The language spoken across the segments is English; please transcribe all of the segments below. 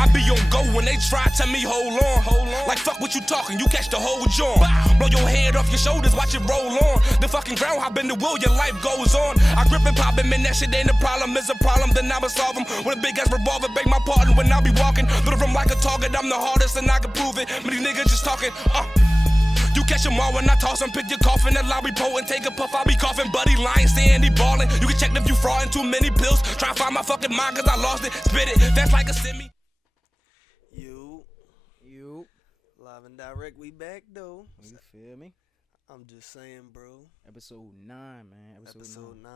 I be on go when they try, tell me hold on. Like fuck what you talking, you catch the whole jaw. Blow your head off your shoulders, watch it roll on. The fucking ground hop in the wheel, your life goes on. I grip and pop him, and that shit ain't a problem. It's a problem, then I'ma solve him. With a big ass revolver, beg my pardon when I be walking through the room like a target. I'm the hardest and I can prove it. But these niggas just talking. You catch them all when I toss them, pick your coffin, that lobby potent, take a puff, I be coughing. Buddy lying, staying, he ballin'. You can check if you fraudin' too many pills. Try to find my fucking mind cause I lost it. Spit it, that's like a semi. You. Live and direct, we back though. You feel me? I'm just saying, bro. Episode 9, man. Episode 9.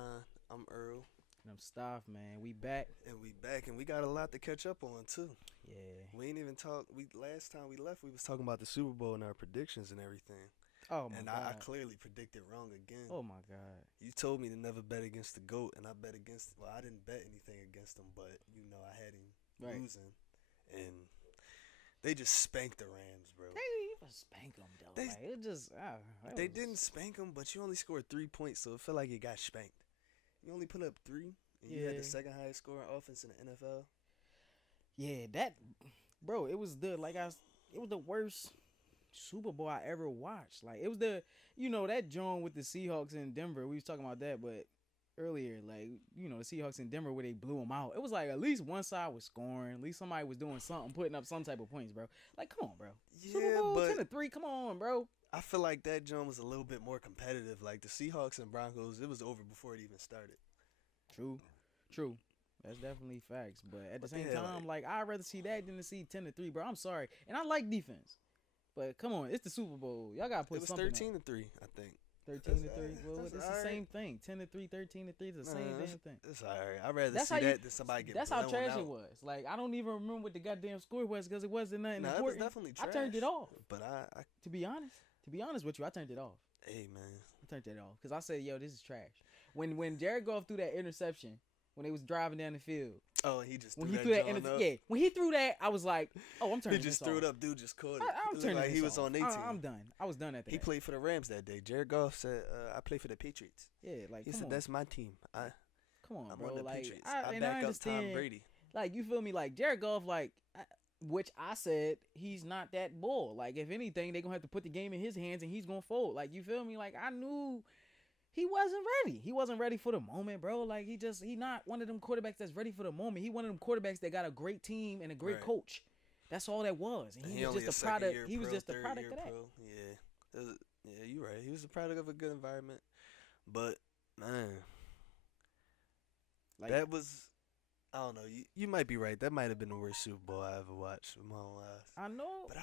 I'm Earl. And I'm Staff, man. We back. And we got a lot to catch up on too. Yeah. We ain't even talk. Last time we left, we was talking about the Super Bowl and our predictions and everything. Oh my God. I clearly predicted wrong again. Oh my God. You told me to never bet against the GOAT, and I bet against. Well, I didn't bet anything against him, but I had him losing, and they just spanked the Rams, bro. They didn't even spank them though. It just they didn't spank them, but you only scored 3 points, so it felt like it got spanked. You only put up 3, and you had the second highest scoring offense in the NFL. Yeah, that, bro. It was the worst Super Bowl I ever watched. Like it was that joint with the Seahawks in Denver. We was talking about that, but earlier, the Seahawks in Denver where they blew them out. It was like at least one side was scoring, at least somebody was doing something, putting up some type of points, bro. Like, come on, bro. Yeah, Super Bowl but 10-3. Come on, bro. I feel like that joint was a little bit more competitive. Like the Seahawks and Broncos, it was over before it even started. True. That's definitely facts. But at the same time, I'd rather see that than to see 10-3, bro. I'm sorry. And I like defense. But come on, it's the Super Bowl. Y'all gotta put something. It was 13-3, I think. 13-3. Well, it's the same thing. 10-3, 13-3. It's the same damn thing. It's alright. I'd rather see that than somebody get blown out. That's how trash it was. Like, I don't even remember what the goddamn score was because it wasn't nothing important. It was definitely trash. I turned it off. But I to be honest with you, I turned it off. Hey, man. I turned it off because I said, yo, this is trash. When Jared Goff threw that interception, when they was driving down the field. Oh, and he just threw that. Yeah, when he threw that, I was like, "Oh, I'm turning." He just this threw off. it up. Dude just caught it. I'm turning like this he was off. on 18. I'm done. I was done after that. He played for the Rams that day. Jared Goff said, "I play for the Patriots." Yeah, like he said, "That's my team." Come on, I'm bro. on the Like Patriots. I back up Tom Brady. Like, you feel me? Like Jared Goff, which I said he's not that bull. Like, if anything, they gonna have to put the game in his hands and he's gonna fold. Like, you feel me? Like, I knew. He wasn't ready. He wasn't ready for the moment, bro. Like, he not one of them quarterbacks that's ready for the moment. He one of them quarterbacks that got a great team and a great coach. That's all that was. And he was just a product. He was just a product of that. Yeah, you're right. He was a product of a good environment. But man, that was. I don't know. You might be right. That might have been the worst Super Bowl I ever watched with my own eyes. I know. But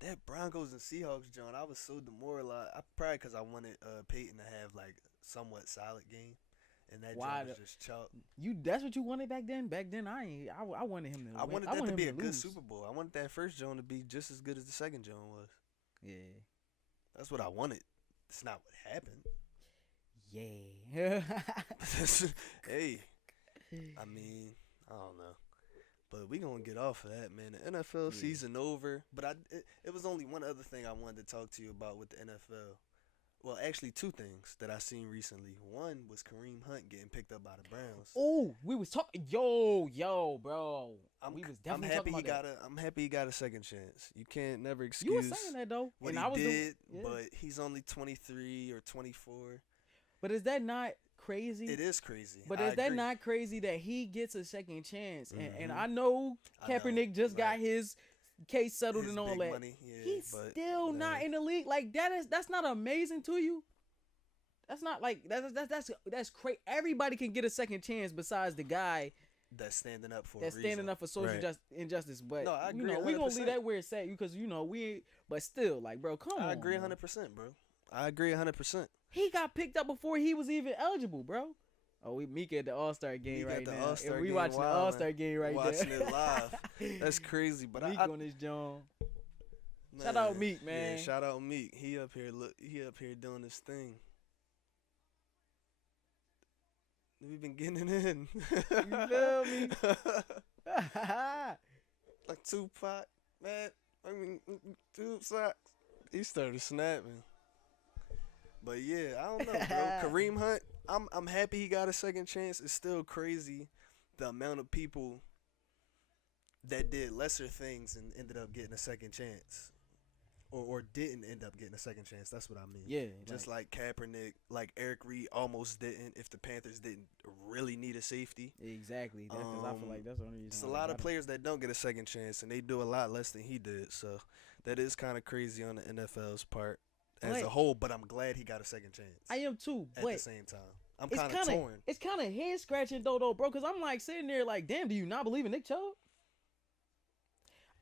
that Broncos and Seahawks, John, I was so demoralized. Probably because I wanted Peyton to have somewhat solid game, and that John was just chalk. That's what you wanted back then. Back then, I wanted him to. I wanted that to be a good Super Bowl. I wanted that first John to be just as good as the second John was. Yeah, that's what I wanted. It's not what happened. Yeah. Hey, I mean, I don't know. But we gonna get off of that, man. The NFL season over. But it was only one other thing I wanted to talk to you about with the NFL. Well, actually, 2 things that I seen recently. One was Kareem Hunt getting picked up by the Browns. Oh, we was talking. Yo, bro. We was definitely talking about that. I'm happy he got a second chance. You can't never excuse. You were saying that though. What he did, but he's only 23 or 24. But is that not crazy? It is crazy. But is that not crazy that he gets a second chance? And I know Kaepernick just got his case settled and all that. Money, he's still not in the league. Like, that's not amazing to you. That's not like that's crazy. Everybody can get a second chance besides the guy that's standing up for social injustice. But no, I agree. We gonna leave that where it's at because we. But still, like, bro, come on. I agree 100%, bro. I agree 100%. He got picked up before he was even eligible, bro. Oh, Meek at the All-Star game right now. And we watching the All-Star game right there. Watching it live. That's crazy. But Meek on this John. Shout out Meek, man. Yeah, shout out Meek. He up here doing this thing. We've been getting it in. You feel me? Like Tupac, man. I mean, Tupac. He started snapping. But yeah, I don't know, bro. Kareem Hunt, I'm happy he got a second chance. It's still crazy the amount of people that did lesser things and ended up getting a second chance. Or didn't end up getting a second chance. That's what I mean. Yeah. Just like Kaepernick, like Eric Reed almost didn't if the Panthers didn't really need a safety. Exactly. Because I feel like that's the only reason. It's a lot of players that don't get a second chance, and they do a lot less than he did. So that is kind of crazy on the NFL's part as a whole, but I'm glad he got a second chance. I am too, at but the same time. I'm kind of torn. It's kind of head scratching though, bro, because I'm like sitting there like, damn, do you not believe in Nick Chubb?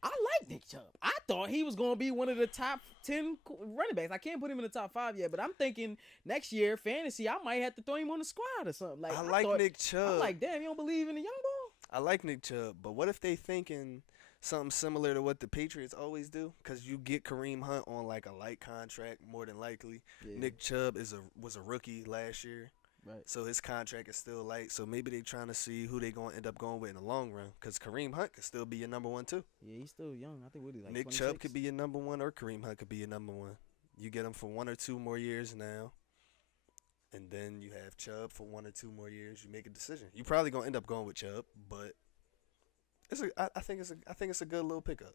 I like Nick Chubb. I thought he was going to be one of the top 10 running backs. I can't put him in the top 5 yet, but I'm thinking next year, fantasy, I might have to throw him on the squad or something. Like I like Nick Chubb. I'm like, damn, you don't believe in the young boy? I like Nick Chubb, but what if they thinking something similar to what the Patriots always do? Because you get Kareem Hunt on like a light contract, more than likely. Yeah. Nick Chubb was a rookie last year. Right. So his contract is still light. So maybe they trying to see who they going to end up going with in the long run. Because Kareem Hunt could still be your number one, too. Yeah, he's still young. I think, what is he, like Nick 26? Chubb could be your number one, or Kareem Hunt could be your number one. You get him for 1 or 2 more years now. And then you have Chubb for 1 or 2 more years. You make a decision. You probably going to end up going with Chubb, but I think it's a good little pickup.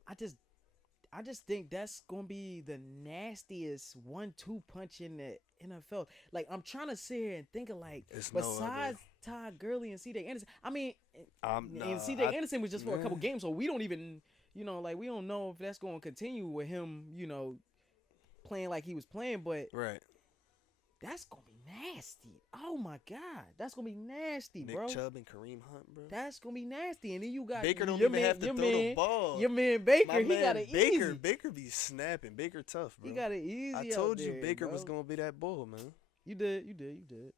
I just think that's gonna be the nastiest 1-2 punch in the NFL. Like, I'm trying to sit here and think of like, besides Todd Gurley and C.J. Anderson, I mean, and C.J. Anderson was just for a couple games, so we don't even, like, we don't know if that's gonna continue with him, playing like he was playing, but right. That's gonna be nasty. Oh my God, that's gonna be nasty, bro. Nick Chubb and Kareem Hunt, bro. That's gonna be nasty. And then you got Baker don't even have to throw the ball. Your man Baker, he got it easy. Baker be snapping. Baker tough, bro. He got it easy. I told you there, Baker bro. was gonna be that bull, man. You did. You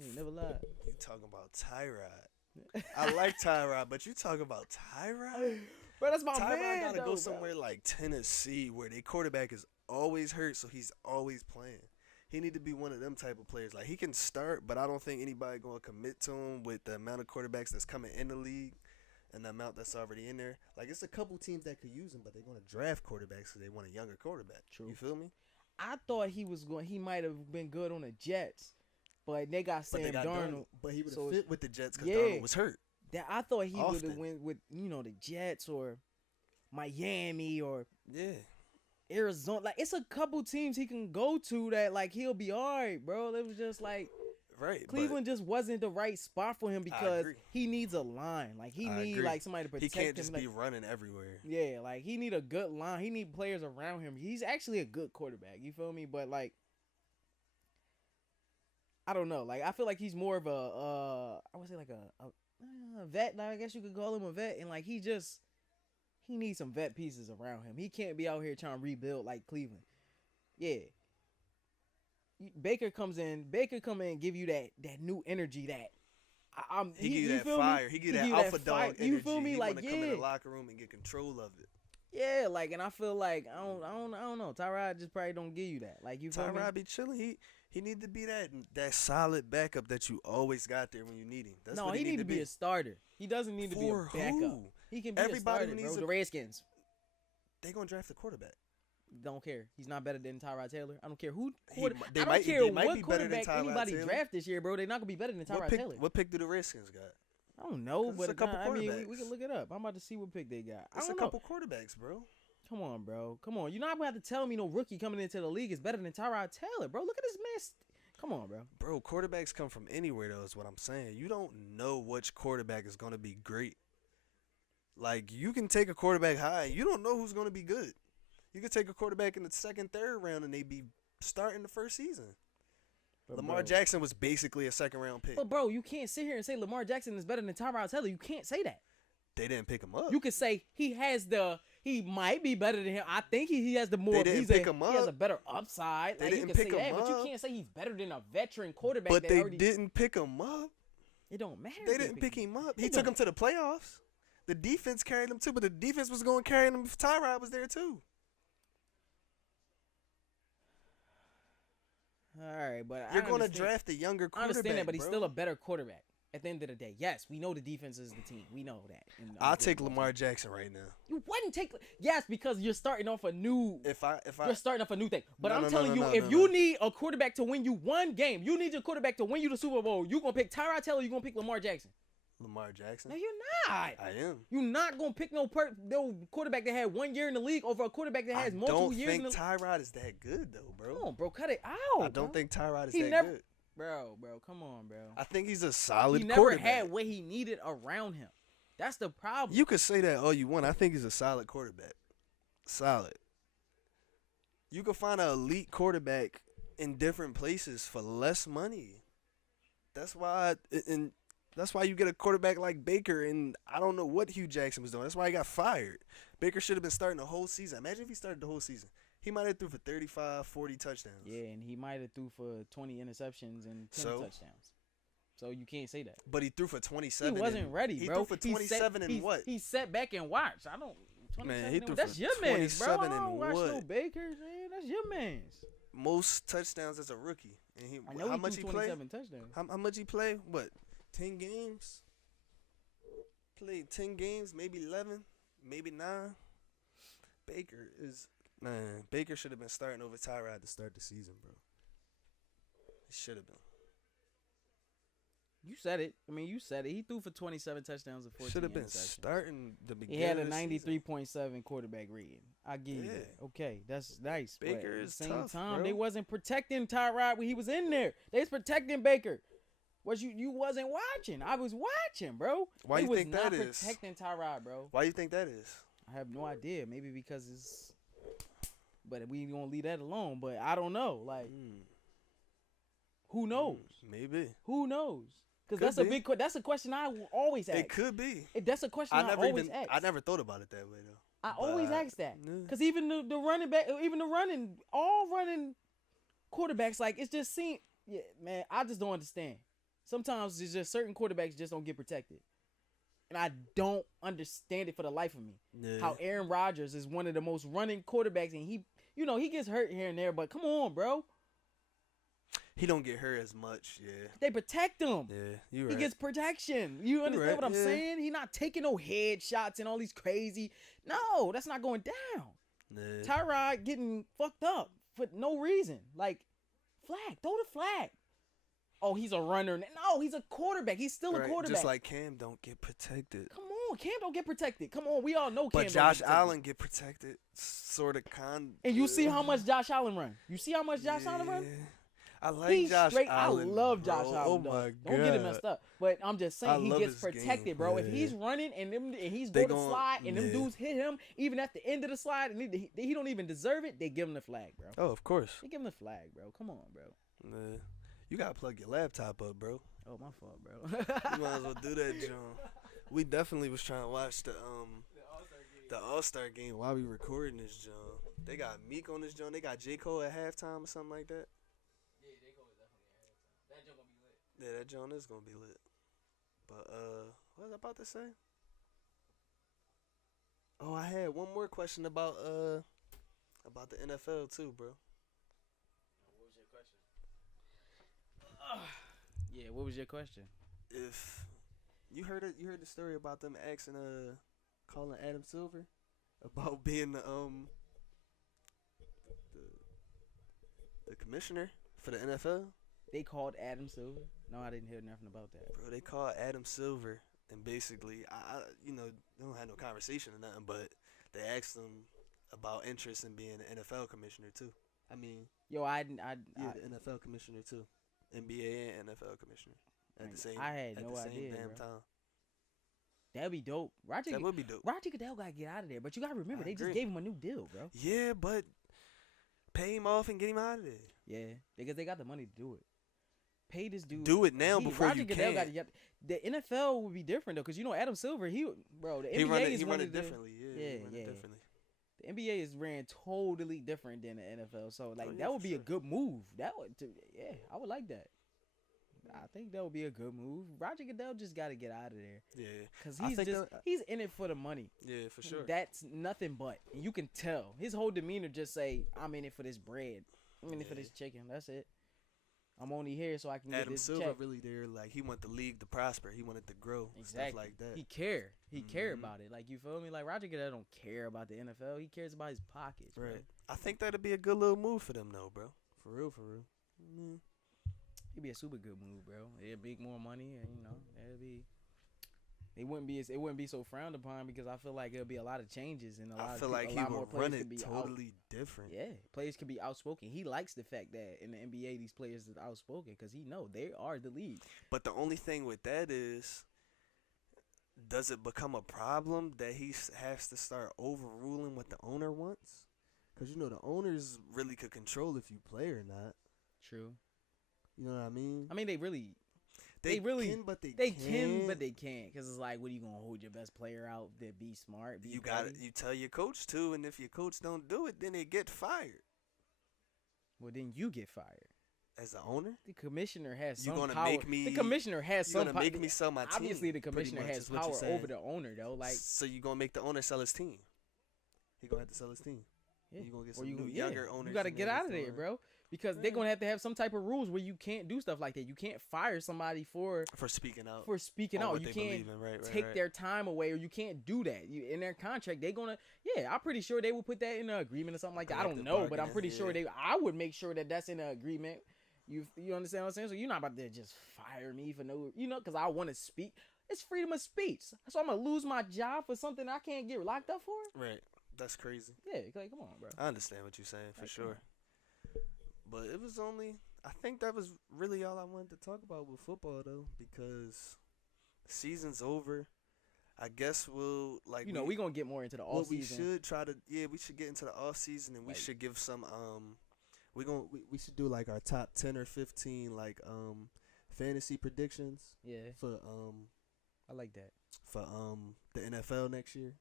ain't never lied. You talking about Tyrod? I like Tyrod, but you talking about Tyrod? Bro, that's my Tyrod man. gotta though, go somewhere like Tennessee, where their quarterback is always hurt, so he's always playing. He need to be one of them type of players. Like, he can start, but I don't think anybody going to commit to him with the amount of quarterbacks that's coming in the league and the amount that's already in there. Like, it's a couple teams that could use him, but they're going to draft quarterbacks because they want a younger quarterback. True. You feel me? I thought he might have been good on the Jets, but they got Sam Darnold. But he would have fit with the Jets because Darnold was hurt. I thought he would have went with, the Jets or Miami or Arizona. Like, it's a couple teams he can go to that, like, he'll be all right, bro. It was just like, Cleveland just wasn't the right spot for him because he needs a line. Like, he needs like somebody to protect him. He can't just be running everywhere. Yeah, like, he need a good line. He need players around him. He's actually a good quarterback. You feel me? But, like, I don't know. Like, I feel like he's more of I would say like a vet. Like, I guess you could call him a vet. And, like, he needs some vet pieces around him. He can't be out here trying to rebuild like Cleveland. Yeah. Baker come in and give you that new energy that he give you that fire. He give you that alpha dog energy. You feel me? He like, want to come in the locker room and get control of it. Yeah, like, and I feel like I don't know. Tyrod just probably don't give you that. Like, you feel me? Tyrod be chilling. He need to be that solid backup that you always got there when you need him. That's no, what he need to be a starter. He doesn't need to be a backup. Who? He can be a starter, bro. The Redskins. They gonna draft a quarterback. Don't care. He's not better than Tyrod Taylor. I don't care who. I don't care what quarterback anybody draft this year, bro. They're not gonna be better than Tyrod Taylor. What pick do the Redskins got? I don't know, but a couple quarterbacks. we can look it up. I'm about to see what pick they got. It's a couple quarterbacks, bro. Come on, bro. Come on. You're not gonna have to tell me no rookie coming into the league is better than Tyrod Taylor, bro. Look at this mess. Come on, bro. Bro, quarterbacks come from anywhere, though, is what I'm saying. You don't know which quarterback is going to be great. Like, you can take a quarterback high. You don't know who's going to be good. You can take a quarterback in the second, third round, and they be starting the first season. But Lamar Jackson was basically a second-round pick. But, bro, you can't sit here and say Lamar Jackson is better than Tyrod Taylor. You can't say that. They didn't pick him up. You could say he might be better than him. I think he has the more. They didn't pick him up. He has a better upside. They like, didn't you can pick say him that, up. but you can't say he's better than a veteran quarterback. But they didn't pick him up. It don't matter. They didn't pick him up. He took him to the playoffs. The defense carried him too, but the defense was going to carry him if Tyrod was there too. All right, but you're going to draft a younger quarterback. I understand that, but he's still a better quarterback. At the end of the day, yes, we know the defense is the team. We know that. I'll take Lamar Jackson right now. You wouldn't take because you're starting off a new. You're starting off a new thing. But I'm telling you, if you need a quarterback to win you one game, you need your quarterback to win you the Super Bowl. You gonna pick Tyrod Taylor? You gonna pick Lamar Jackson? Lamar Jackson. No, you're not. I am. You're not gonna pick no quarterback that had 1 year in the league over a quarterback that has multiple years. I in don't the think Tyrod is that good though, bro. Come on, bro, cut it out. I don't think Tyrod is that good. Bro, come on, bro. I think he's a solid He never quarterback. had what he needed around him. That's the problem. You could say that all you want. I think he's a solid quarterback. Solid. You could find an elite quarterback in different places for less money. That's why you get a quarterback like Baker, and I don't know what Hugh Jackson was doing. That's why he got fired. Baker should have been starting the whole season. Imagine if he started the whole season. He might have threw for 35, 40 touchdowns. Yeah, and he might have threw for 20 interceptions and 10 touchdowns. So you can't say that. But he threw for 27. He wasn't ready, bro. He threw for 27 and what? He sat back and watched. I don't. Man, he threw that's for your man's, bro. I 27 don't and watch what? no Baker, man. That's your man's. Most touchdowns as a rookie. And I know how he much threw he played? 27 touchdowns. How much he played? What? 10 games? Played 10 games, maybe 11, maybe 9. Baker should have been starting over Tyrod to start the season, bro. He should have been. You said it. I mean, you said it. He threw for 27 touchdowns and 14 Should have been starting the beginning. He had a of the 93.7 quarterback rating. I give you that. Okay, that's nice. Baker but is at the same tough, time, bro. they wasn't protecting Tyrod when he was in there. They was protecting Baker. You wasn't watching. I was watching, bro. Why you think that is? They was not protecting Tyrod, bro. Why you think that is? I have no idea. Maybe because it's. But we gonna leave that alone. But I don't know. Like, who knows? Maybe. Who knows? Because that's a question I always ask. It could be. That's a question I always ask. I never thought about it that way though. I always ask that. Because even the running back, even all running quarterbacks, like it's just yeah, man, I just don't understand. Sometimes it's just certain quarterbacks just don't get protected. And I don't understand it for the life of me. Yeah. How Aaron Rodgers is one of the most running quarterbacks, and he gets hurt here and there, but come on, bro. He don't get hurt as much, yeah. They protect him. Yeah, you right. He gets protection. You understand what I'm saying? He not taking no headshots and all these crazy. No, that's not going down. Yeah. Tyrod getting fucked up for no reason. Like, flag. Throw the flag. Oh, he's a runner. No, he's a quarterback. He's still a quarterback. Just like Cam don't get protected. Come on, Cam don't get protected. Come on, we all know Cam. But Josh Allen get protected, sort of And you see how much Josh Allen run. You see how much Josh Allen run. I like Josh Allen. I love Josh Allen. Oh my God. Don't get it messed up. But I'm just saying he gets protected, game, bro. If he's running and he's going to slide and them dudes hit him, even at the end of the slide, and he don't even deserve it, they give him the flag, bro. Oh, of course. They give him the flag, bro. Come on, bro. Yeah. You gotta plug your laptop up, bro. Oh, my fault, bro. You might as well do that, John. We definitely was trying to watch the All-Star game while we recording this, John. They got Meek on this, John. They got J. Cole at halftime or something like that. Yeah, J. Cole is definitely at halftime. That joint gonna be lit. Yeah, that joint is gonna be lit. But what was I about to say? Oh, I had one more question about the NFL too, bro. What was your question? Yeah, what was your question? If you heard the story about them asking calling Adam Silver about being the commissioner for the NFL. They called Adam Silver? No, I didn't hear nothing about that. Bro, they called Adam Silver, and basically, I they don't have no conversation or nothing, but they asked him about interest in being the NFL commissioner too. I mean, the NFL commissioner too, NBA and NFL commissioner at the same. I had no idea, damn bro. time. That'd be dope. That would be dope. Roger Goodell gotta get out of there, but you gotta remember they just gave him a new deal, bro. Yeah, but pay him off and get him out of there. Yeah, because they got the money to do it. Pay this dude. Do it now before Roger you Goodell can. The NFL would be different though, because Adam Silver, the NBA run it differently. Yeah. Differently. The NBA is ran totally different than the NFL, so that would be a good move. I would like that. I think that would be a good move. Roger Goodell just got to get out of there. Yeah, because he's in it for the money. Yeah, for sure. That's nothing but. And you can tell his whole demeanor just say, "I'm in it for this bread. I'm in it for this chicken. That's it. I'm only here so I can get this check." Adam Silver really there, like he wanted the league to prosper. He wanted to grow, stuff like that. He cared. He cared about it. Like, you feel me? Like, Roger Goodell don't care about the NFL. He cares about his pockets. Right. Bro. I think that'd be a good little move for them, though, bro. For real, for real. It'd be a super good move, bro. It'd make more money, and it'd be It wouldn't be so frowned upon because I feel like it'll be a lot of changes and I feel like he would run it totally different. Yeah, players can be outspoken. He likes the fact that in the NBA these players are outspoken because he know they are the league. But the only thing with that is, does it become a problem that he has to start overruling what the owner wants? Because the owners really could control if you play or not. True. You know what I mean? I mean, they really can, but they can, but they can't. Because it's like, what are you gonna hold your best player out? That be smart. You tell your coach too, and if your coach don't do it, then they get fired. Well, then you get fired. As the owner, the commissioner has you some gonna power. make me. The commissioner has some power. You gonna make me sell my team. Obviously, the commissioner has power over the owner, though. Like, so you gonna make the owner sell his team? He gonna have to sell his team. Yeah. You gonna get some younger owners. You gotta get out of there, bro. Because they're gonna have some type of rules where you can't do stuff like that. You can't fire somebody for speaking out. You can't take their time away, or you can't do that. In their contract, they're gonna. Yeah, I'm pretty sure they will put that in an agreement or something like that. I don't know, but I'm pretty sure I would make sure that that's in an agreement. You understand what I'm saying? So you're not about to just fire me for no, because I want to speak. It's freedom of speech. So I'm gonna lose my job for something I can't get locked up for? Right. That's crazy. Yeah, like, come on, bro. I understand what you're saying for sure. But it was I think that was really all I wanted to talk about with football, though, because the season's over. I guess we'll, we're going to get more into the off season. We should get into the off season, and we should give some, we should do, our top 10 or 15, fantasy predictions. Yeah. For, I like that. For, the NFL next year.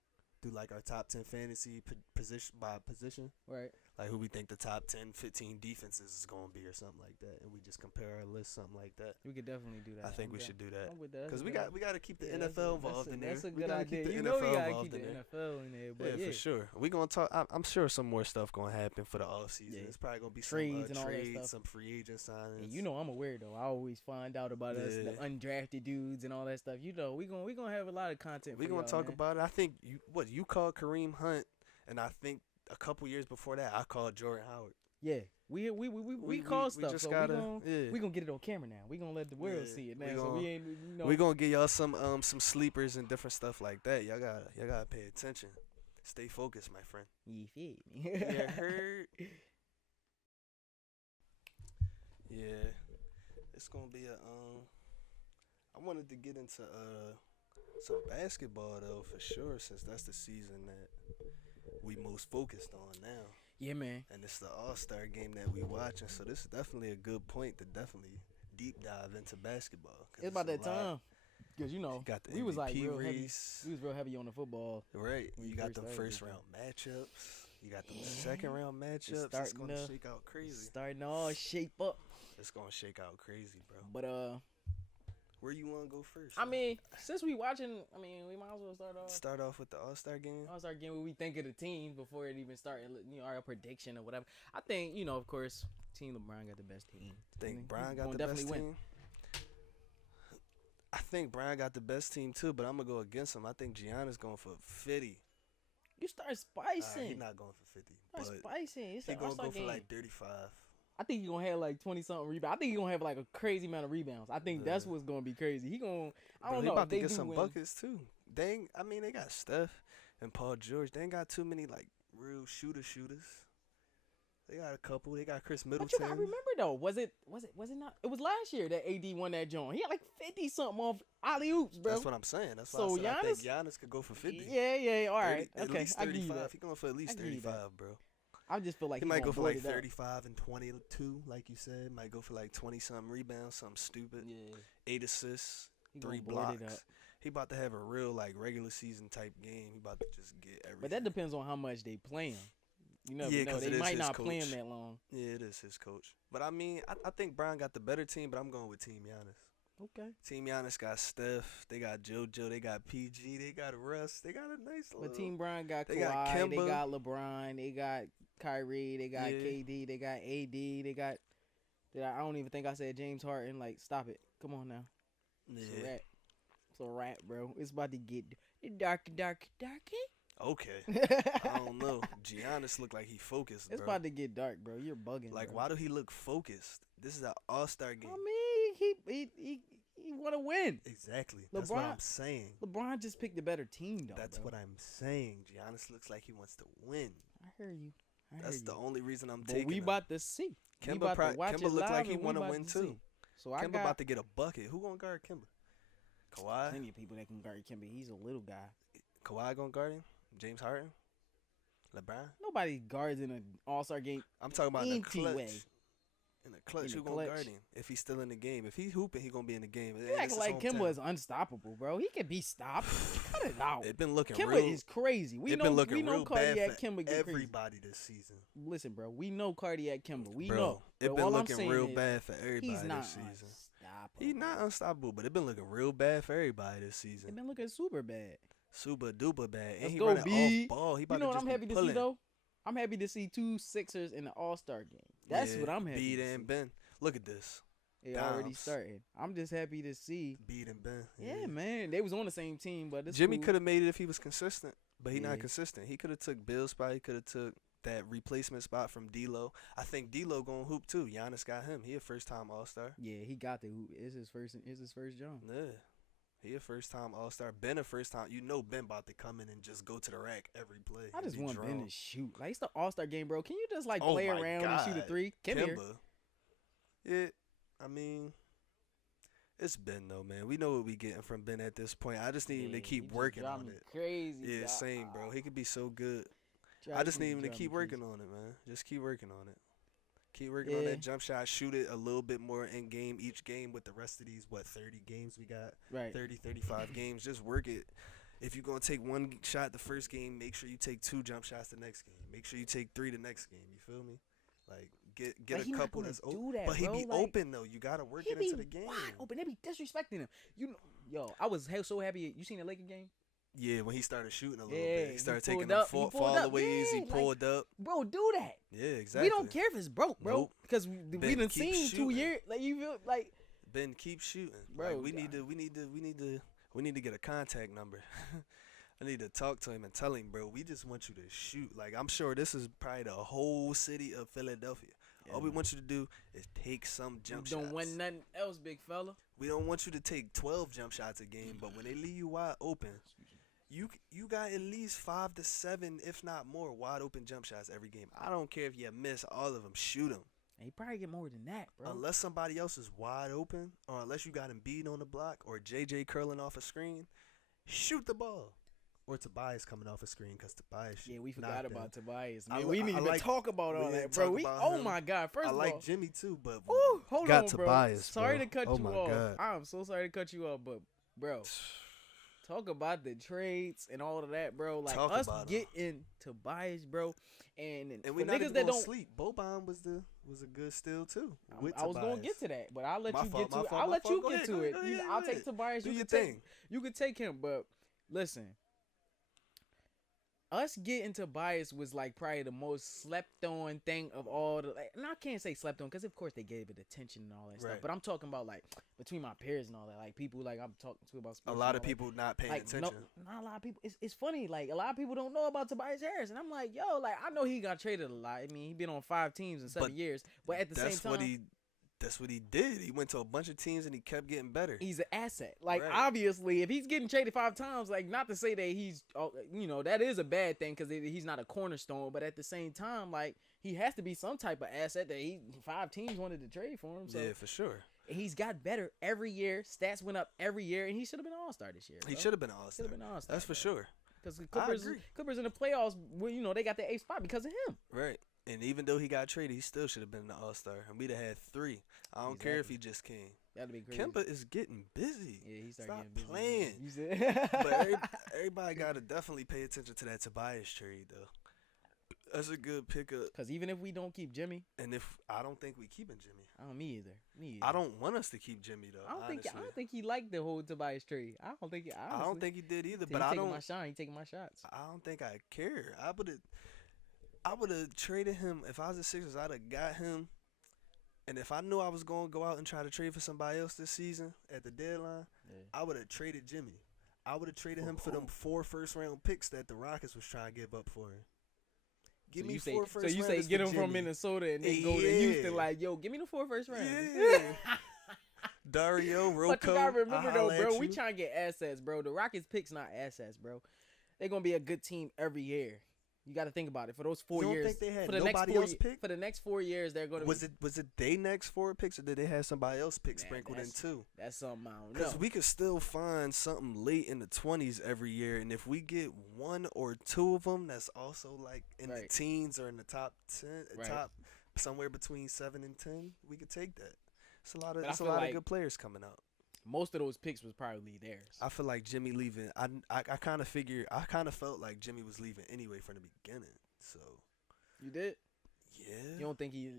Do our top 10 fantasy position by position. Right. Who we think the top 10, 15 defenses is going to be or something like that. And we just compare our list, something like that. We could definitely do that. I think we should do that. I'm with that. Because we got to keep the NFL involved in there. That's a good idea. We got to keep the NFL in there. But for sure. We're going to talk. I'm sure some more stuff going to happen for the offseason. Yeah. It's probably going to be trades some and all that stuff. some free agent signings. And I'm aware, though. I always find out about us, the undrafted dudes and all that stuff. We're going to have a lot of content for We're going to talk about it. I think you called Kareem Hunt, and I think a couple years before that, I called Jordan Howard. Yeah, we call stuff. Just so we gonna get it on camera now. We gonna let the world see it now. We gonna give y'all some sleepers and different stuff like that. Y'all gotta pay attention. Stay focused, my friend. You feel me? Yeah, heard. Yeah, it's gonna be I wanted to get into some basketball though for sure, since that's the season that we most focused on now. Yeah, man. And it's the All-Star game that we watching, so this is definitely a good point to definitely deep dive into basketball. It's about that time. Because, got the we was MVP real heavy. race. We was real heavy on the football. Right. You got them first-round matchups. You got them second-round matchups. It's going to shake out crazy. Starting to all shape up. It's going to shake out crazy, bro. But, where you want to go first? I mean, since we watching, we might as well start off with the All-Star game. All-Star game, where we think of the team before it even started, our prediction or whatever. I think, of course, Team LeBron got the best team. Think Brian got the best team? I think Brian got the best team too, but I'm gonna go against him. I think Giannis going for 50. You start spicing. He's not going for 50. Start spicing. He's gonna go for 35. I think he's gonna have 20-something rebounds. I think he's gonna have a crazy amount of rebounds. I think that's what's gonna be crazy. I don't know. He about to get some win. buckets too. They got Steph and Paul George. They ain't got too many real shooters. They got a couple. They got Chris Middleton. But you gotta remember though, was it not? It was last year that AD won that joint. He had 50-something off alley oops, bro. That's what I'm saying. That's why I said I think Giannis could go for 50. Yeah. All right. 30, okay. At least 35. He's going for at least 35, bro. I just feel like he might go for 35 and 22, like you said. Might go for 20-something rebounds, something stupid. Yeah. 8 assists, 3 blocks. He about to have a real regular season type game. He about to just get everything. But that depends on how much they play him. You never know. They might not play him that long. Yeah, it is his coach. But I think Brian got the better team, but I'm going with Team Giannis. Okay. Team Giannis got Steph. They got JoJo. They got PG. They got Russ. They got a nice little. But Team Brian got Kawhi. Got Kemba. They got LeBron. They got Kyrie. They got KD. They got AD. They got. I don't even think I said James Harden. Stop it. Come on now. Yeah. It's a wrap, bro. It's about to get darky. Okay. I don't know. Giannis look like he focused, bro. It's about to get dark, bro. You're bugging. Why do he look focused? This is an All-Star game. I mean, He want to win. Exactly. That's what I'm saying. LeBron just picked a better team, though. That's what I'm saying. Giannis looks like he wants to win. I hear you. That's the only reason I'm but taking we him. about to see. Kemba look like he want to win too. So Kemba about to get a bucket. Who gonna guard Kemba? Kawhi. Plenty of people that can guard Kemba. He's a little guy. Kawhi gonna guard him? James Harden? LeBron? Nobody guards in an All-Star game. I'm talking about in the clutch. Way. In the clutch, who gonna guard him? If he's still in the game. If he's hooping, he gonna be in the game. You acting like Kemba is unstoppable, bro. He can be stopped. Cut it out. It been looking Kemba real. is crazy. We know cardiac Kemba get everybody crazy. this season. Listen, bro. We know cardiac Kemba. We bro, know. It been looking real bad for everybody he's not this season. Unstoppable. He's not unstoppable, but it been looking real bad for everybody this season. It been looking super bad. Super duper bad. And Let's he go, running B. off ball. He about you know to what I'm happy to pulling. see though? I'm happy to see 2 Sixers in the All-Star game. That's what I'm happy to see. and Ben. Look at this. It already started. I'm just happy to see. Bede and Ben. Yeah, man. They was on the same team, but Jimmy cool. could have made it if he was consistent, but he's not consistent. He could have took Bill's spot. He could have took that replacement spot from D'Lo. I think D'Lo gonna hoop too. Giannis got him. He a first-time All-Star. Yeah, he got the hoop. It's his first jump. Yeah. He a first-time All-Star. Ben a first-time. You know Ben about to come in and just go to the rack every play. I just want Ben to shoot. Like, it's the All-Star game, bro. Can you just, like, play around and shoot a 3? Kemba. Yeah, I mean, it's Ben, though, man. We know what we getting from Ben at this point. I just need him to keep working on it. Crazy. Yeah, same, bro. He could be so good. I just need him to keep working on it, man. Just keep working on it. Keep working on that jump shot. Shoot it a little bit more in game each game with the rest of these, 30 games we got? Right. 30, 35 games. Just work it. If you're going to take 1 shot the first game, make sure you take 2 jump shots the next game. Make sure you take 3 the next game. You feel me? Like, get a couple that's open. But he be open, though. You got to work it into the game. Wide open. They be disrespecting him. You know, yo, I was so happy. You seen the Lakers game? Yeah, when he started shooting a little bit. He started taking them fallaways. He pulled up. Bro, do that. Yeah, exactly. We don't care if it's broke, bro. Nope. Because we done seen shooting. 2 years. Like, you feel like. Ben, keep shooting. Bro, like, we need to get a contact number. I need to talk to him and tell him, bro, we just want you to shoot. Like, I'm sure this is probably the whole city of Philadelphia. Yeah, all we want you to do is take some jump shots. Don't want nothing else, big fella. We don't want you to take 12 jump shots a game, but when they leave you wide open, you got at least 5 to 7, if not more, wide open jump shots every game. I don't care if you miss all of them. Shoot them. And he probably get more than that, bro. Unless somebody else is wide open, or unless you got Embiid on the block, or JJ curling off a screen, shoot the ball. Or Tobias coming off a screen because Tobias. Yeah, we forgot about Tobias. Man, we didn't even talk about all that, bro. Oh my God! First of all, I like Jimmy too, but hold got on, Tobias. Bro. Sorry to cut you off. God. I'm so sorry to cut you off, but bro, talk about the trades and all of that, bro. Like us getting Tobias, bro, and we not even gonna sleep. Boban was a good steal too. I was gonna get to that, but I'll let you get to it. I'll let you get to it. I'll take Tobias. Do your thing. You can take him, but listen. Us getting Tobias was like probably the most slept on thing of all the. Like, and I can't say slept on because of course they gave it attention and all that stuff. But I'm talking about like between my peers and all that, like people like I'm talking to about sports. A lot of people not paying attention. No, not a lot of people. It's funny. Like a lot of people don't know about Tobias Harris, and I'm like, yo, like I know he got traded a lot. I mean, he been on 5 teams in 7 years, but at the same time. That's what he did. He went to a bunch of teams and he kept getting better. He's an asset. Like, obviously, if he's getting traded 5 times, like, not to say that he's, that is a bad thing because he's not a cornerstone. But at the same time, like, he has to be some type of asset that 5 teams wanted to trade for him. So yeah, for sure. He's got better every year. Stats went up every year, and he should have been an All-Star this year. He should have been an All-Star. That's for sure. Because the Clippers in the playoffs, well, they got the 8th spot because of him. Right. And even though he got traded, he still should have been an All-Star. And we'd have had 3. I don't care if he just came. That'd be crazy. Kemba is getting busy. Yeah, he started getting busy. Stop playing. But everybody got to definitely pay attention to that Tobias trade, though. That's a good pickup. Because even if we don't keep Jimmy. And I don't think we keeping Jimmy. Me either. I don't want us to keep Jimmy, though, I don't think he liked the whole Tobias trade. I don't think he did either. But I don't. He taking my shots. I don't think I care. I would have traded him. If I was the Sixers, I'd have got him. And if I knew I was going to go out and try to trade for somebody else this season at the deadline, I would have traded Jimmy. I would have traded him for them 4 first-round picks that the Rockets was trying to give up for him. Give me 4 first rounds. So you say get him from Minnesota and then go to Houston like, yo, give me the 4 first rounds. Yeah. Dario, Rocco. But you gotta remember though, bro, we you. trying to get assets, bro. The Rockets picks not assets, bro. They're gonna be a good team every year. You got to think about it. For those 4 You don't years, think they had for the nobody next else pick? For the next 4 years, they're going to. Was it they next 4 picks, or did they have somebody else pick sprinkled in too? That's something I don't know. Because we could still find something late in the 20s every year, and if we get 1 or 2 of them, that's also like in the teens or in the top 10, top somewhere between 7 and 10. We could take that. It's a lot of of good players coming out. Most of those picks was probably theirs. I feel like Jimmy leaving. I kind of felt like Jimmy was leaving anyway from the beginning. So you did? Yeah. You don't think he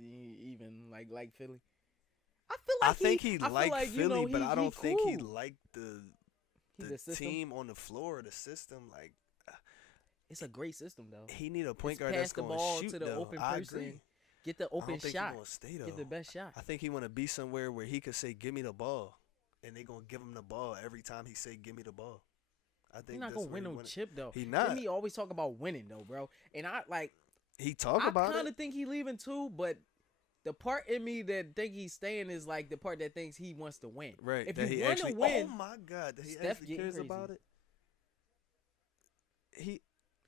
even like Philly? I think he liked Philly, but I don't think he liked the team on the floor, the system. Like, it's a great system though. He need a point guard that's going to shoot. To the though. open I person. agree. Get the open shot. He gonna stay, though. Get the best shot. I think he want to be somewhere where he could say, "Give me the ball," and they gonna give him the ball every time he say, "Give me the ball." I think he's not gonna win no chip though. He not. Jimmy always talk about winning though, bro. And he talk about it. I kind of think he leaving too, but the part in me that think he's staying is like the part that thinks he wants to win. Right. If that you want to win, oh my God, that he Steph actually cares crazy. about it.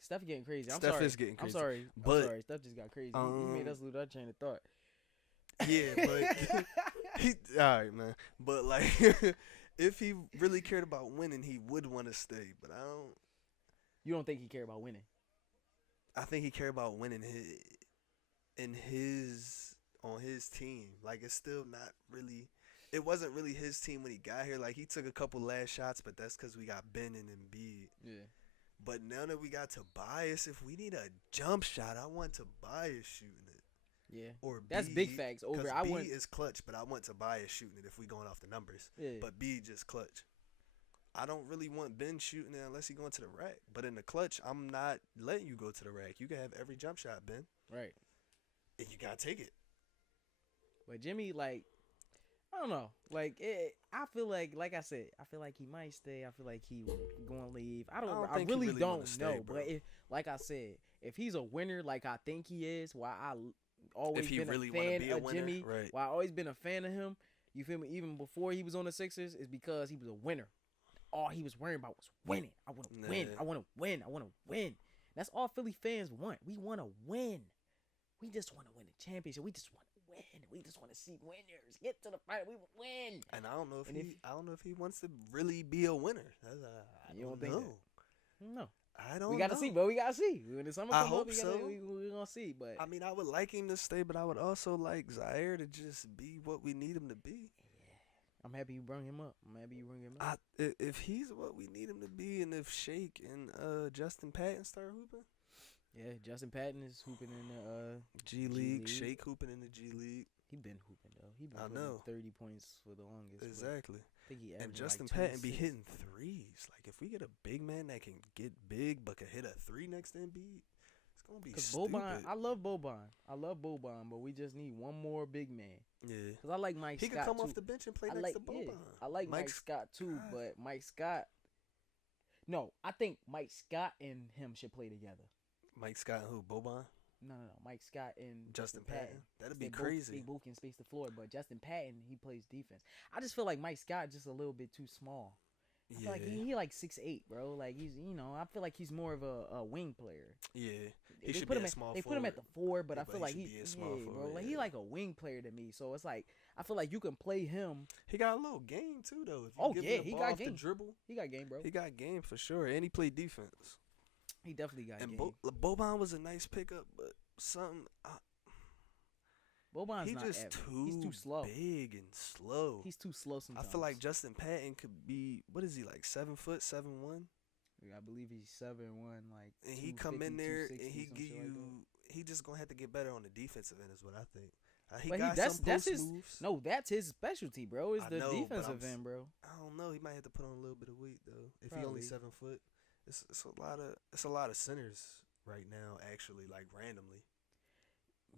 Steph getting crazy. Steph is getting crazy. I'm sorry. Steph just got crazy. He made us lose our chain of thought. Yeah, but all right, man. But like, if he really cared about winning, he would want to stay. But I don't. You don't think he cared about winning? I think he cared about winning on his team. Like, it's still not really. It wasn't really his team when he got here. Like, he took a couple last shots, but that's because we got Ben and Embiid. Yeah. But now that we got Tobias, if we need a jump shot, I want Tobias shooting it. Yeah. Or that's B, big facts. Over B is clutch, but I want Tobias shooting it if we going off the numbers. Yeah. But B just clutch. I don't really want Ben shooting it unless he going to the rack. But in the clutch, I'm not letting you go to the rack. You can have every jump shot, Ben. Right. And you gotta take it. But Jimmy, like, I don't know. Like, I feel like I said, I feel like he might stay. I feel like he going to leave. I really don't know. Bro. But like I said, if he's a winner like I think he is, why I always been really a fan of winner, Jimmy, right. why I always been a fan of him, you feel me? Even before he was on the Sixers, is because he was a winner. All he was worrying about was winning. I want to win. I want to win. I want to win. That's all Philly fans want. We want to win. We just want to win the championship. We just want to win. We just want to see winners get to the final. We win. And I don't know if he wants to really be a winner. You don't think that? No. I don't. We got to see, bro. We got to see. When the summer come up, we're gonna see. But I mean, I would like him to stay, but I would also like Zaire to just be what we need him to be. I'm happy you brought him up. If he's what we need him to be, and if Shake and Justin Patton start hooping. Yeah, Justin Patton is hooping in the G League. Shake hooping in the G League. He been hooping though. He been 30 points for the longest. Exactly. I think he and Justin like Patton be hitting threes. Like, if we get a big man that can get big but can hit a 3 next to Embiid, it's gonna be stupid. I love Boban, but we just need one more big man. Yeah. Cause I like Mike Scott. He can come too. off the bench and play next to Boban. Yeah, I like Mike Scott too, but Mike Scott. No, I think Mike Scott and him should play together. Mike Scott and who? Boban? No. Mike Scott and Justin Patton. That'd be crazy. They both can space the floor, but Justin Patton, he plays defense. I just feel like Mike Scott just a little bit too small. I feel like he like 6'8", bro. Like, he's, I feel like he's more of a wing player. Yeah. They should put be him a small They forward. put him at the 4, but I feel like he bro. Like, he like a wing player to me. So it's like, I feel like you can play him. He got a little game too, though. If you give him the he ball got off game. The dribble. He got game, bro. He got game for sure, and he played defense. He definitely got game. And Boban was a nice pickup, but something. Boban's he's too slow. Big and slow. He's too slow sometimes. I feel like Justin Patton could be. What is he, like 7 foot, 7'1"? I believe he's 7'1", like. And he come in there and he give you. Like he just gonna have to get better on the defensive end, is what I think. That's his moves. No, that's his specialty, bro. Is the defensive end, bro. I don't know. He might have to put on a little bit of weight though. If Probably. he only 7 foot, it's a lot of centers right now. Actually, like randomly.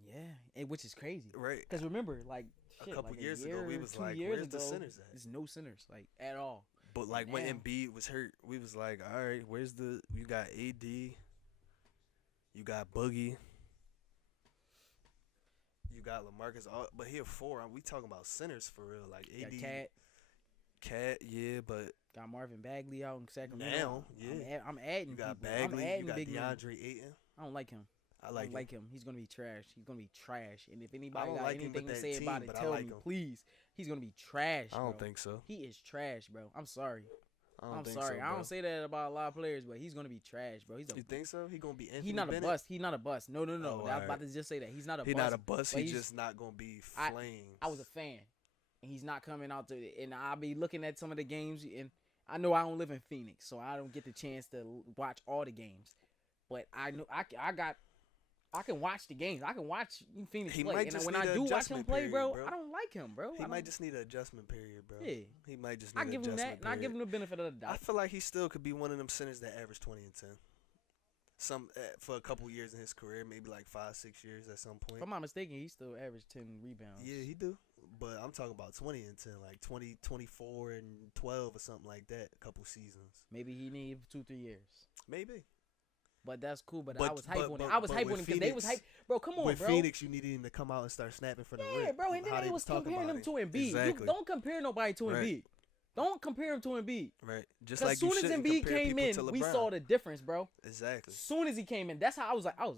Yeah, and which is crazy, right? Because remember, like a couple years ago, we was like, "Where's the centers at?" There's no centers, like at all. But like when Embiid was hurt, we was like, "All right, where's the? You got AD, you got Boogie, you got LaMarcus, but here 4. We talking about centers for real, like AD, Cat, yeah, but Got Marvin Bagley out in Sacramento. now, yeah. I'm adding You got people. I'm Bagley, adding you got big men. DeAndre Ayton. I don't like him. I like him. like him. He's gonna be trash. He's gonna be trash. And if anybody don't got like him anything with to that say team, about it, but I tell like me, him. please. He's gonna be trash. I don't bro. think so. He is trash, bro. I'm sorry. I'm think sorry. so, I bro. don't say that about a lot of players, but he's gonna be trash, bro. You think so? He gonna be Anthony He's not Bennett? a bust. He's not a bust. No. Oh, I was alright. about to just say that he's not a He's bust. not a bust. but He's just not gonna be flames. I was a fan, and he's not coming out to. And I'll be looking at some of the games, and I know I don't live in Phoenix, so I don't get the chance to watch all the games. But I know I can watch the games. I can watch Phoenix play. And when I do watch him play, bro, I don't like him, bro. He might just need an adjustment period, bro. Yeah. He might just need I an give him adjustment that, and I give him period. the benefit of the doubt. I feel like he still could be one of them centers that average 20 and 10. For a couple years in his career, maybe like 5-6 years at some point. If I'm not mistaken, he still averaged 10 rebounds. Yeah, he do. But I'm talking about 20 and 10, like 20, 24, and 12 or something like that. A couple seasons. Maybe he need 2-3 years. Maybe. But that's cool. But But- I was hype on but- it. I was but hype with on it because they was hype. Phoenix- Bro, come on, With bro. Phoenix, you needed him to come out and start snapping for the Yeah, rip. bro. And then How they was talking comparing about him it. to Embiid. Exactly. You don't compare nobody to Right. Embiid. Don't compare him to Embiid. Right. Just Because like as soon you as shouldn't Embiid compare came people to in, we LeBron. saw the difference, bro. Exactly. As soon as he came in, that's how I was like, oh,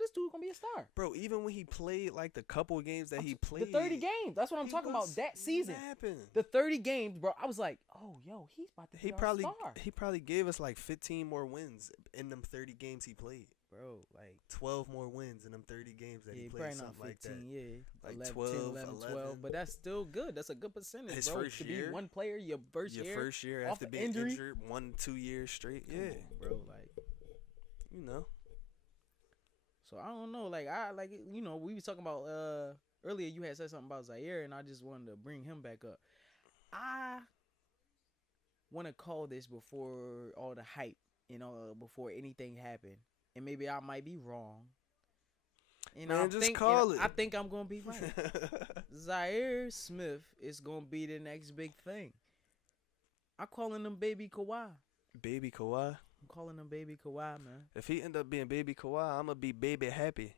this dude gonna be a star. Bro, even when he played like the couple of games that he The played, 30 games. That's what I'm he talking about. was That season. snapping. The 30 games, bro. I was like, oh, yo, he's about to be He our probably star. he probably gave us like 15 more wins in them 30 games he played. Bro, like, 12 more wins in them 30 games that yeah, he probably played, not something like 15, that. yeah. Like 11, 12, 10, 11, 12. 11. But that's still good. That's a good percentage, His bro. first to year, be one player, your first Your year. first year off after an being injury. injured, 1-2 years straight. Come Yeah, on, bro. Like, you know. so I don't know. Like, we was talking about earlier. You had said something about Zaire, and I just wanted to bring him back up. I want to call this before all the hype, before anything happened, and maybe I might be wrong. Man, just call it. I think I'm gonna be right. Zaire Smith is gonna be the next big thing. I'm calling him Baby Kawhi. Baby Kawhi. I'm calling him Baby Kawhi, man. If he end up being Baby Kawhi, I'm gonna be baby happy.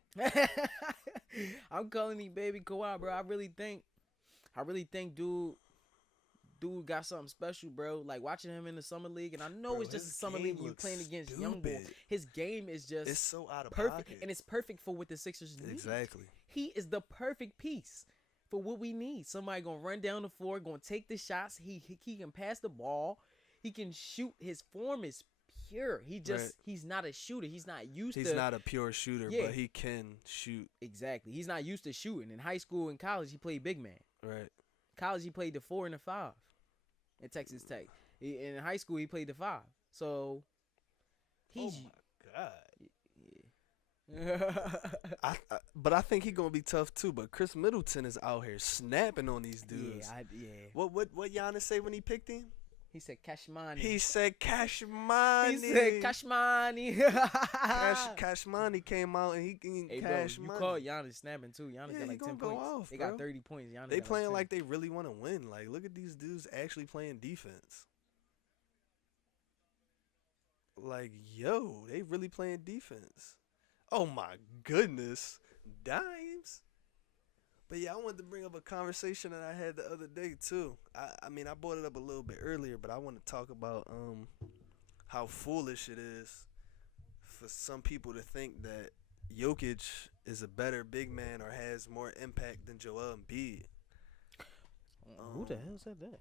I'm calling him Baby Kawhi, bro. I really think dude got something special, bro. Like watching him in the summer league, and I know Bro, it's just a his summer game league. You looks playing against young boys. stupid. His game is just It's so out of perfect, pocket. and it's perfect for what the Sixers need. Exactly. He is the perfect piece for what we need. Somebody gonna run down the floor, gonna take the shots. He can pass the ball. He can shoot. His form is pure. He's not a shooter. He's not used to. He's not a pure shooter, Yeah. but he can shoot. Exactly. He's not used to shooting. In high school and college, he played big man. Right. College, he played the 4 and the 5 at Texas Tech. In high school, he played the 5. So he's. Oh my God. But I think he's gonna be tough too. But Chris Middleton is out here snapping on these dudes. Yeah. What Giannis say when he picked him? He said Cashmani. He said Cashmani. He said Cashmani. Cashmani came out and he Hey, bro, cash you money. call Giannis snapping too. Giannis Yeah, got he like gonna 10 go points. off, They bro. got 30 points. Giannis They got playing 10. like they really want to win. Like, look at these dudes actually playing defense. Like, yo, they really playing defense. Oh my goodness, dimes. But yeah, I wanted to bring up a conversation that I had the other day too. I mean, I brought it up a little bit earlier, but I want to talk about how foolish it is for some people to think that Jokic is a better big man or has more impact than Joel Embiid. Who the hell said that?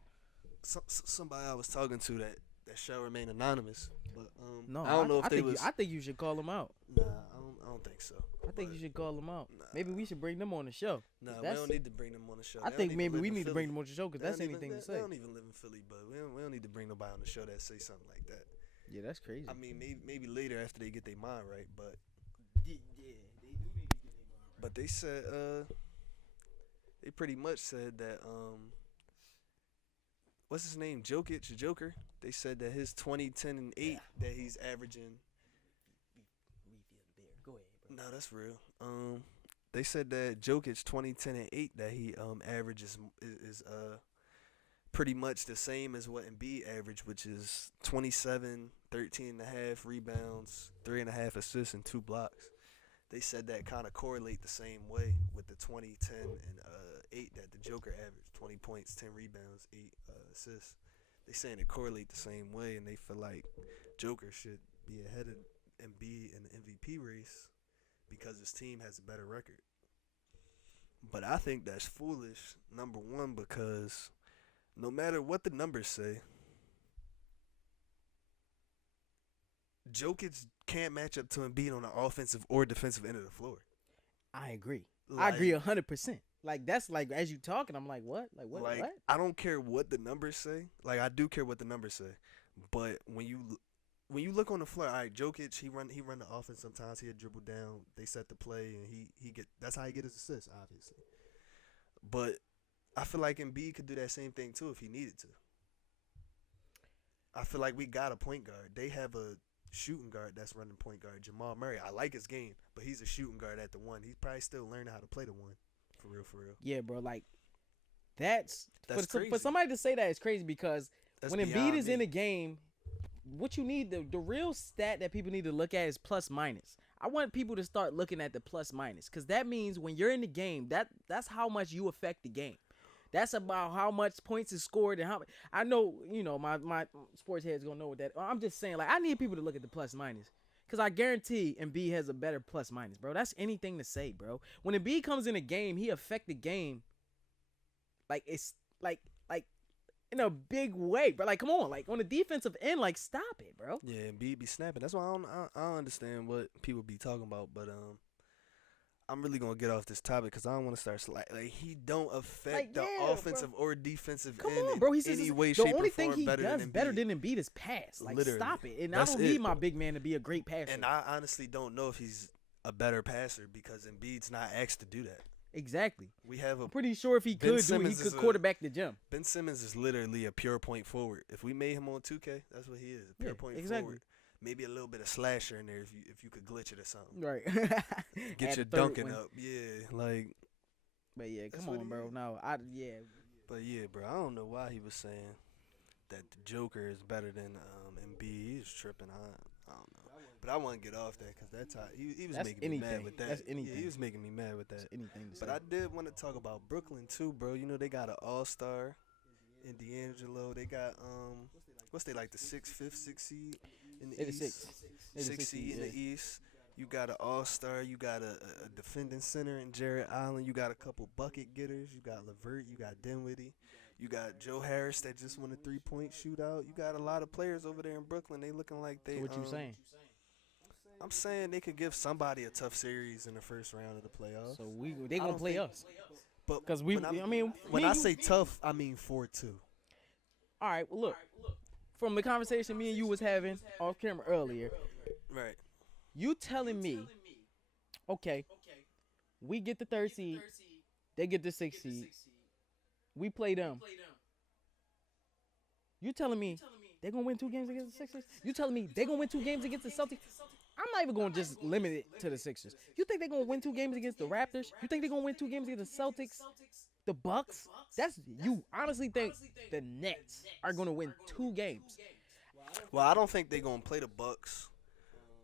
Somebody I was talking to that shall remain anonymous. But No, I don't know if they think was. I think you should call him out. Nah, I don't think so. I think But, you should call him out. Nah. Maybe we should bring them on the show. Nah, we That's- don't need to bring them on the show. I They think don't maybe even we live in need to bring them Philly. on the show because They that's don't even- anything to they say. don't even live in Philly, but we don't need to bring nobody on the show that say something like that. Yeah, that's crazy. I mean, maybe later after they get their mind right, but yeah, they do need to get their mind right. but they said they pretty much said that what's his name, Joker. They said that his 20, 10, and 8 that he's averaging. Refill the beer. Go ahead, bro. No, that's real. They said that Jokic 20, 10, and 8 that he averages is pretty much the same as what Embiid averaged, which is 27, 13.5 rebounds, 3.5 assists, and 2 blocks. they said that kind of correlate the same way with the 20, 10, and 8 that the Joker averaged. 20 points, 10 rebounds, 8 assists. They saying it correlate the same way, and they feel like Joker should be ahead of Embiid in the MVP race because his team has a better record. But I think that's foolish, number one, because no matter what the numbers say, Jokic can't match up to Embiid on the offensive or defensive end of the floor. I agree. I agree 100%. Like, that's like, as you talking, I'm like, what? Like, what? Like, what? I don't care what the numbers say. Like, I do care what the numbers say. But when you look on the floor, all right, Jokic, he run the offense sometimes. He'll dribble down. They set the play, and he get that's how he get his assists, obviously. But I feel like Embiid could do that same thing, too, if he needed to. I feel like we got a point guard. They have a shooting guard that's running point guard, Jamal Murray. I like his game, but he's a shooting guard at the one. He's probably still learning how to play the one. For real. Yeah, bro. Like, that's crazy. For somebody to say that is crazy because That's when Embiid beyond is me. in the game, what you need, the real stat that people need to look at is plus minus. I want people to start looking at the plus minus because that means when you're in the game, that's how much you affect the game. That's about how much points is scored and how. I know, my sports head's gonna know what that. I'm just saying, like, I need people to look at the plus minus. Because I guarantee Embiid has a better plus minus, bro. That's anything to say, bro. When Embiid comes in a game, he affect the game. Like, it's like in a big way, bro. Like, come on. Like, on the defensive end, like, stop it, bro. Yeah, Embiid be snapping. That's why I don't understand what people be talking about. But I'm really gonna get off this topic because I don't want to start like he don't affect the offensive or defensive Come end on, bro. in any way, the shape, only or form thing he better does than Embiid. better than Embiid is pass. Like, Literally. stop it. And That's I don't need it. my big man to be a great passer. And I honestly don't know if he's a better passer because Embiid's not asked to do that. Exactly. We have I'm pretty sure if he Ben could do it, Simmons he is could quarterback the gym. Ben Simmons is literally a pure point forward. If we made him on 2K, that's what he is, a pure point forward. Maybe a little bit of slasher in there if you could glitch it or something. Right. Get your dunking up. Yeah, like. But yeah, That's come what on, he bro. is. No, But yeah, bro, I don't know why he was saying that the Joker is better than Embiid. He's tripping. I don't know. But I want to get off that because that's how he was That's making me mad anything. with that. That's Yeah, anything. he was making me mad with that. That's anything to say. But I did want to talk about Brooklyn too, bro. You know they got an all-star in D'Angelo. They got what's they like the fifth, sixth seed in the They're the East. sixth. They're the Sixth sixth seed seed, in the East. You got an all-star. You got a defending center in Jarrett Allen. You got a couple bucket getters. You got LeVert. You got Dinwiddie. You got Joe Harris that just won a three-point shootout. You got a lot of players over there in Brooklyn. They looking like they. So what you saying? I'm saying they could give somebody a tough series in the first round of the playoffs. So they gonna play us. But 'Cause when I say tough, I mean 4-2. All right, well, look. From the conversation me and you was having off camera earlier, Right. you telling me, okay, we get the third seed, they get the sixth seed, we play them. You telling me they're going to win 2 games against the Sixers? You telling me they're going to win 2 games against the Celtics? I'm not even going to just limit it to the Sixers. You think they're going to win 2 games against the Raptors? You think they're going to win 2 games against the Celtics? The Bucks? You honestly think the Nets are going to win 2 games? Well, I don't think they're gonna play the Bucks.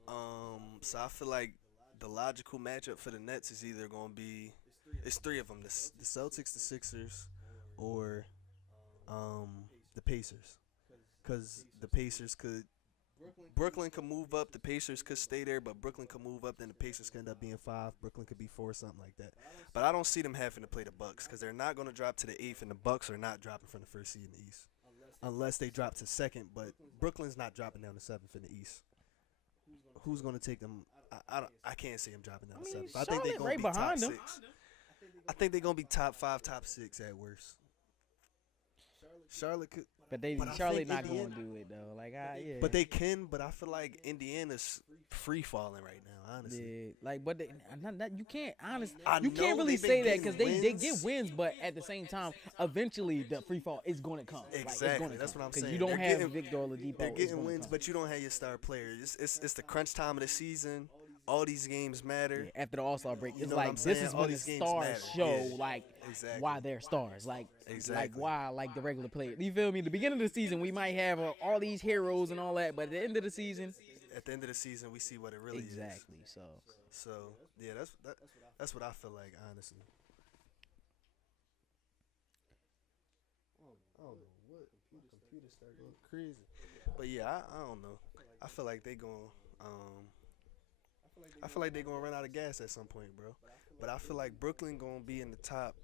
So I feel like the logical matchup for the Nets is either gonna be it's 3 of them: the Celtics, the Sixers, or the Pacers. Because the Pacers could Brooklyn could move up, the Pacers could stay there, but Brooklyn could move up, then the Pacers could end up being 5, Brooklyn could be 4, something like that. But I don't see them having to play the Bucks because they're not gonna drop to the 8th, and the Bucks are not dropping from the first seed in the East. Unless they drop to 2nd, but Brooklyn's not dropping down to 7th in the East. Who's going to take them? I can't see them dropping down to 7th. I think they're Charlotte going right to be top behind 6. them. I think they're going to be top 5, top 6 at worst. Charlotte could. But I Charlotte think not going Indiana- to do it, though. Like, yeah. But they can, but I feel like Indiana's free falling right now, honestly. Yeah, like, but you can't honestly, I you can't know really they've been say that getting because they wins. get wins, but at the same time, eventually the free fall is going to come. Like, it's Exactly, gonna that's come. what I'm 'Cause saying. you don't They're have getting- Victor Oladipo. They're it's getting gonna wins, come. but you don't have your star players. It's the crunch time of the season. All these games matter. Yeah, after the All-Star break, You it's know what like I'm this saying? is All when the these games stars matter. show Yeah, like exactly. why they're stars, like Exactly. why like the regular players. You feel me? The beginning of the season, we might have all these heroes and all that, but at the end of the season, at the end of the season, we see what it really is. Exactly. So yeah, that's what I feel like, honestly. I don't know what computer started going crazy, but yeah, I don't know. I feel like they going I feel like they gonna run out of gas at some point, bro. But I feel like Brooklyn gonna be in the top.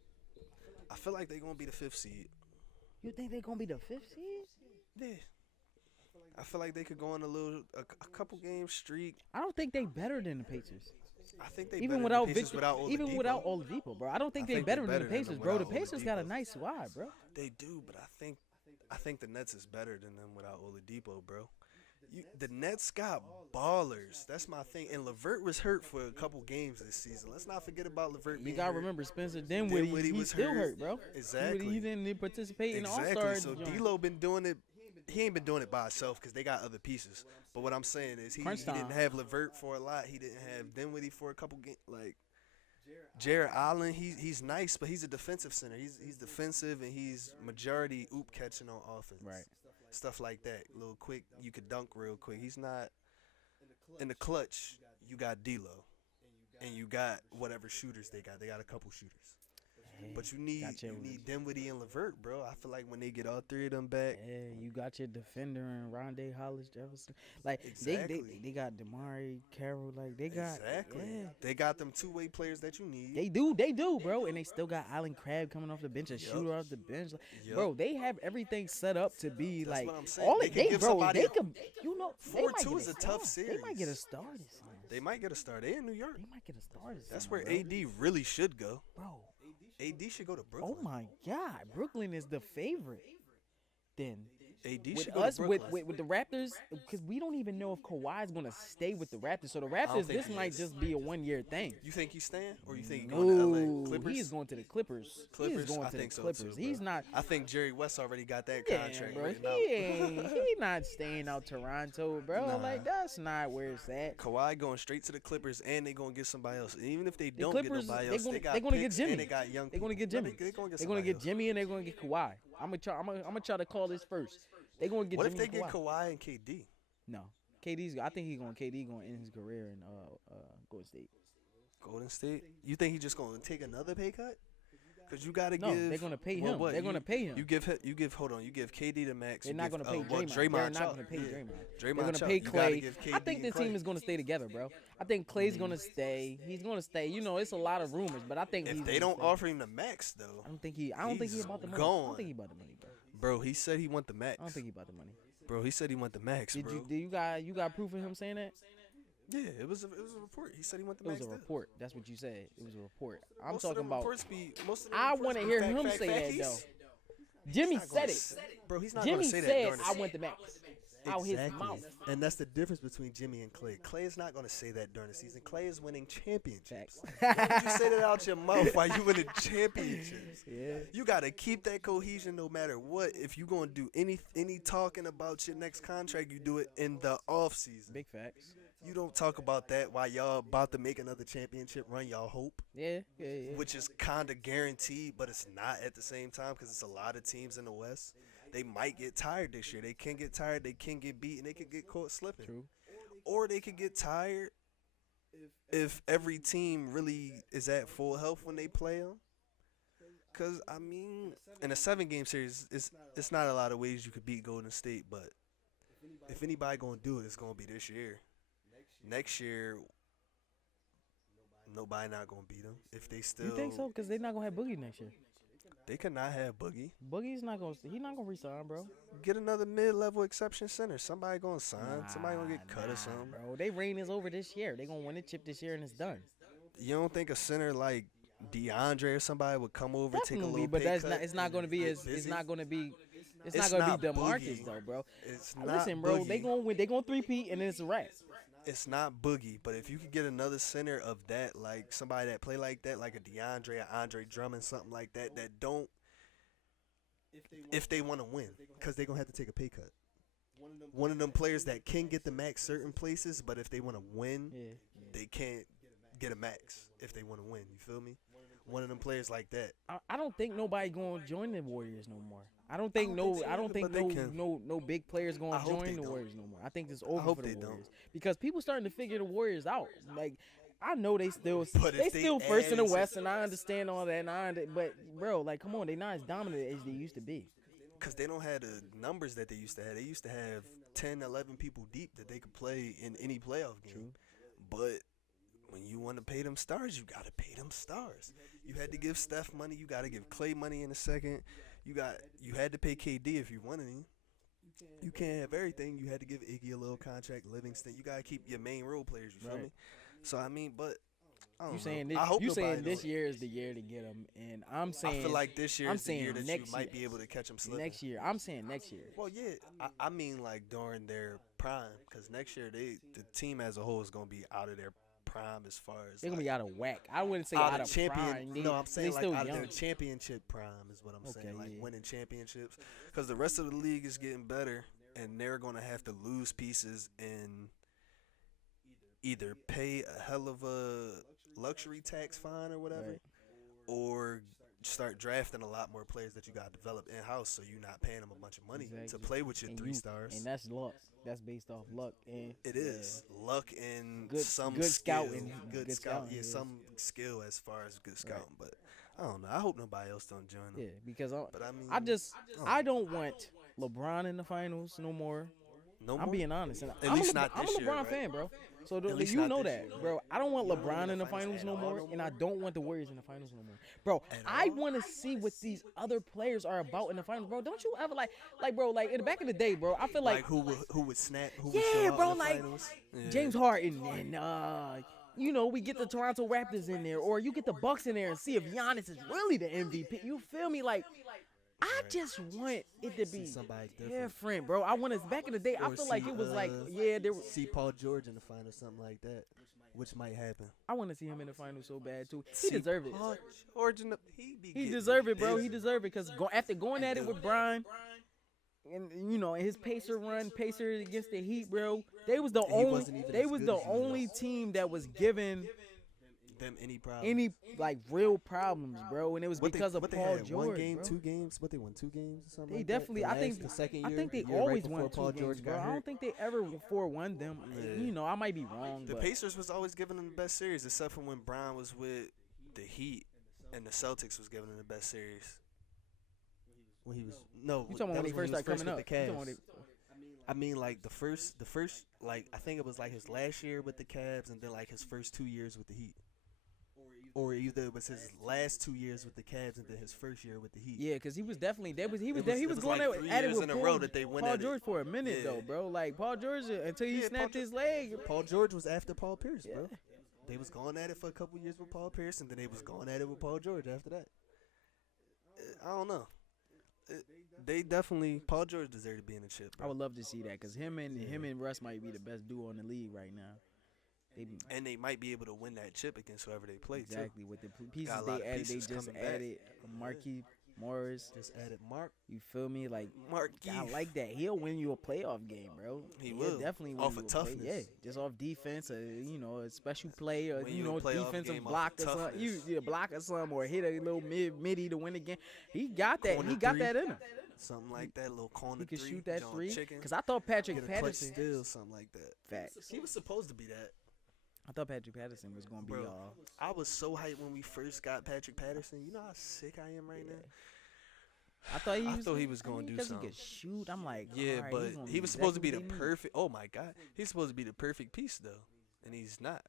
I feel like they gonna be the 5th seed. You think they gonna be the 5th seed? Yeah. I feel like they could go on a couple game streak. I don't think they better than the Pacers. I think they Even better without than the Pacers without Oladipo. even without Oladipo, bro. I don't think they better than the Pacers, bro. The Pacers got a nice squad, bro. They do, but I think the Nets is better than them without Oladipo, bro. The Nets got ballers. That's my thing. And LeVert was hurt for a couple games this season. Let's not forget about LeVert You being gotta hurt. remember Spencer Dinwiddie was still hurt, bro. Exactly. He didn't participate in the Exactly. All-Star. So joint. D'Lo been doing it. He ain't been doing it by himself because they got other pieces. But what I'm saying is he didn't have LeVert for a lot. He didn't have Dinwiddie for a couple games. Like Jared Allen, he's nice, but he's a defensive center. He's defensive and he's majority oop catching on offense. Right. Stuff like that. A little quick, you could dunk real quick. He's not in the clutch. You got D'Lo, and you got whatever shooters they got. They got a couple shooters. But you need Dinwiddie and LeVert, bro. I feel like when they get all three of them back. Yeah, you got your defender and Rondé Hollis Jefferson. Like Exactly. they got DeMari Carroll. Like they got yeah. They got them two-way players that you need. They do, bro. And they still got Allen Crabbe coming off the bench, a shooter off the bench. Like, bro, they have everything set up to be That's like what I'm saying. all They they could give bro. somebody They could, you know, 4-2 is a tough series. They might get a star this year. They might get a start. They in New York. They might get a star this That's year, where bro. AD really should go. Bro. AD should go to Brooklyn. Oh my God, Brooklyn is the favorite. Then AD with should go us to Brooklyn. with the Raptors, because we don't even know if Kawhi's gonna stay with the Raptors. So the Raptors, think this he might is. just be a 1 year thing. You think he's staying, or you think he's going to LA Clippers? He is going to the Clippers. He Clippers? is going I to think the so Clippers. too, He's bro. not. I think Jerry West already got that Yeah, contract bro. written out. He not staying out Toronto, bro. Nah. Like that's not where it's at. Kawhi going straight to the Clippers, and they gonna get somebody else. And even if they don't Clippers, get nobody they else, gonna- they got they gonna get picks Jimmy. and they got young They're gonna people. get Jimmy. They're gonna get They're gonna somebody get else. Jimmy and they're gonna get Kawhi. I'm gonna try to call this first. They're gonna get What Jimmy if they and get Kawhi and KD? No, KD's. I think KD going to end his career in Golden State. Golden State? You think he's just gonna take another pay cut? Because you gotta No, give. they're gonna pay well, him. what? They're gonna pay him. You give Hold on. You give KD the max. They're you not give, gonna pay well, Draymond. They're not Chuck. gonna pay Yeah. Draymond. They're They're gonna Chuck. pay You gotta Clay. give I KD think the and team Clay. is gonna stay together, bro. I think Clay's gonna stay. He's gonna stay. You know, it's a lot of rumors, but I think If he's they gonna don't stay. offer him the max, though, I don't think he about the he's money. I gone. don't think he about the money, bro. bro, he said he want the max. I don't think he about the money. Bro, he said he want the max, Did bro. you got proof of him saying that? Yeah, it was a report. He said he want the It was max. a deal. report. That's what you said. It was a report. I'm Most of talking them about. reports be- most of them I reports want to be hear fact, him fact, say fact. that He's though. Jimmy not gonna said s- it. Bro, he's not Jimmy gonna say that said, during the "I want the max." Out his mouth. And that's the difference between Jimmy and Clay. Clay is not going to say that during the season. Clay is winning championships. Facts. Why would you say that out your mouth while you winning championships? Yeah. You got to keep that cohesion no matter what. If you're going to do any talking about your next contract, you do it in the off season. Big facts. You don't talk about that while y'all about to make another championship run, y'all hope, Yeah. which is kind of guaranteed, but it's not at the same time because it's a lot of teams in the West. They might get tired this year. They can get tired. They can get beat, and they can get caught slipping. True. Or they could get tired if every team really is at full health when they play them. Because, I mean, in a 7-game series, it's not a lot of ways you could beat Golden State, but if anybody going to do it, it's going to be this year. Next year, nobody not going to beat them. If they still... You think so? Because they're not gonna have Boogie next year. They could not have Boogie. Boogie's not gonna. He's not gonna resign, bro. Get another mid-level exception center. Somebody going to sign. Somebody going to get cut or something. Bro, they reign is over this year. They gonna win the chip this year and it's done. You don't think a center like DeAndre or somebody would come over, take a Definitely, little but pay that's cut not. It's not gonna be get as. It's busy? not gonna be. It's It's not gonna not be DeMarcus Boogie. though, bro. It's not Listen, bro. Boogie. They gonna win. They gonna 3-peat and then it's a wrap. It's not Boogie, but if you could get another center of that, like somebody that play like that, like a DeAndre, or Andre Drummond, something like that, that don't, if they want to win, because they're going to have to take a pay cut. One of them players that can get the max certain places, but if they want to win, Yeah. they can't get a max if they want to win. You feel me? One of them players like that. I don't think nobody gonna join the Warriors no more. I don't think but they can. no big players I going to hope they join the don't. Warriors no more. I think it's over hope for the they don't. Warriors because people starting to figure the Warriors out. Like I know they still But they if they still first in the add into- West, and I understand all that. But bro, like come on, they not as dominant as they used to be. Because they don't have the numbers that they used to have. They used to have 10, 11 people deep that they could play in any playoff game. True. But when you want to pay them stars, you got to pay them stars. You had to give Steph money. You got to give Clay money in a second. You had to pay KD if you wanted him. You can't have everything. You had to give Iggy a little contract, Livingston. You got to keep your main role players, you feel Right. me? So, I mean, but I don't You know. saying I hope this? You nobody saying this don't. year is the year to get them, and I'm saying I feel like this year I'm is the year saying that you next might year. be able to catch them slipping. next year. I'm saying next year. Well, yeah, I mean like during their prime, because next year the team as a whole is gonna be out of their prime as far as They're gonna like, be out of whack. I wouldn't say out out of of champion. prime. No, I'm saying they like still out young. of their championship prime is what I'm saying. Okay, Like yeah. winning championships, because the rest of the league is getting better, and they're gonna have to lose pieces and either pay a hell of a luxury tax fine or whatever, Right. or start drafting a lot more players that you got to develop in house, so you're not paying them a bunch of money to Exactly. play with your And 3 you- stars. and that's luck. That's based off luck. And It is luck and Good- some good skill, scouting. good Good scout, scouting, yeah, yes. some skill as far as good scouting. But I don't know. I hope nobody else don't join them. Yeah, because But I mean, I don't want LeBron in the finals no more. no I'm more. being honest. And At I'm least a, not I'm a this LeBron year, right? fan, bro. So At least you not know this that, year. bro. I don't want You don't LeBron want in the the finals finals at no all more, no and more? I don't want the Warriors in the finals no more, bro. At I all? want to see what these other players are about in the finals, bro. Don't you ever like, bro, like in the back of the day, bro. I feel like who would snap? Who would Yeah, show out bro, in the like, finals? Yeah. James Harden and we get the Toronto Raptors in there, or you get the Bucks in there and see if Giannis is really the MVP. You feel me? Like, I just want it to be somebody different, bro. I want it back in the day. I Or feel like see, it was like, there was. see Paul George in the final, something like that, which might happen. I want to see him in the finals so bad too. He See, deserved it. Paul George he be He getting deserved it, bro. busy. He deserved it because after going at it with Brian, and his Pacer against the Heat, bro. They was the And he only wasn't even they as was good the as he was. only team that was giving them any problem. any like real problems, bro. And it was What because they, of what Paul they had, George. one game, bro. 2 games. What they won 2 games or something. They like definitely. That? I think the second year. I think they the year always right won before Paul 2 George games, got bro. I hurt. don't think they ever won them. Yeah. I might be wrong, The but Pacers was always giving them the best series, except for when Brown was with the Heat, and the Celtics was giving them the best series. When he was no. you talking about that when was he first was started coming with up? the You Cavs. talking about I mean, like the first, like I think it was like his last year with the Cavs, and then like his first 2 years with the Heat, or either it was his last 2 years with the Cavs and then his first year with the Heat. Yeah, because he was definitely he was it was going like 3 at it years with in a Paul, row that they went Paul at it. George for a minute Yeah. though, bro. Like Paul George until he Yeah, Paul snapped his leg. Paul George was after Paul Pierce, bro. Yeah. They was going at it for a couple years with Paul Pierce, and then they was going at it with Paul George after that. I don't know. They definitely Paul George deserved to be in the chip, I bro. would love to see that because him and Russ might be the best duo in the league right now. They be, And they might be able to win that chip against whoever they play too. exactly with the pieces Got a lot they of added. They pieces just coming back. added Marquis Morris. Just added Mark. You feel me? Like Mark I like that. He'll win you a playoff game, bro. He He'll will. definitely win Off you of a play- toughness. Yeah, just off defense, a special play, or Win you a playoff defensive game off block of or something. toughness. You block or something, or hit a little midi to win the game. He got that. Corner He got three. that in him. Something like that, little corner He could three. shoot that John three. Chicken. Because I thought Patrick Get a clutch Patterson. steal, something like that. Facts. He was supposed to be that. I thought Patrick Patterson was gonna be Bro, I was so hyped when we first got Patrick Patterson. You know how sick I am right now. I thought he was gonna do because something. he could shoot. I'm like, Yeah, alright, but he's gonna he was supposed to be the exactly what they need. perfect. Oh my God, he's supposed to be the perfect piece though, and he's not.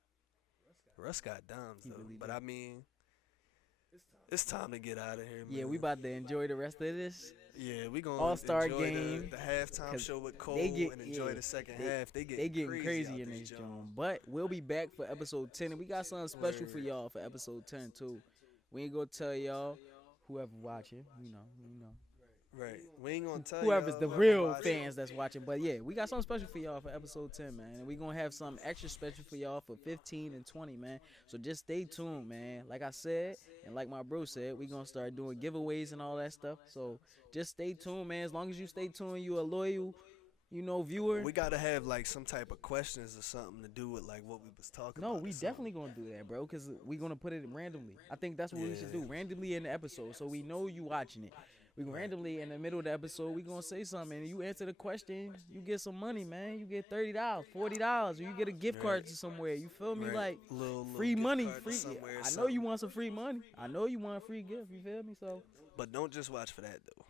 Russ got dimes He though, really but do. I mean, it's time to get out of here, man. Yeah, we about to enjoy the rest of this. Yeah, we gonna All-Star enjoy game, the halftime 'cause show with Cole they get- and enjoy yeah, the second they- half. They They getting crazy out in this joint. joint. But we'll be back for episode 10. And we got something special for y'all for episode 10 too. We ain't gonna tell y'all, whoever watching, you know. Right, we ain't gonna tell Whoever's y'all, the whoever real watching. fans that's watching. But yeah, we got something special for y'all for episode 10, man. And we gonna have something extra special for y'all for 15 and 20, man. So just stay tuned, man. Like I said, and like my bro said, we gonna start doing giveaways and all that stuff. So just stay tuned, man. As long as you stay tuned, you a loyal, viewer. We gotta have like some type of questions or something to do with like what we was talking about. No, or we something. definitely gonna do that, bro, because we gonna put it randomly. I think that's what we should do, Yeah. randomly in the episode, so we know you watching it. We randomly in the middle of the episode, we gonna say something, and you answer the question, you get some money, man. You get $30, $40, or you get a gift card to somewhere. You feel me? Right. Like Little free gift money, card to free. somewhere or I know something. you want some free money. I know you want a free gift. You feel me? So But don't just watch for that though.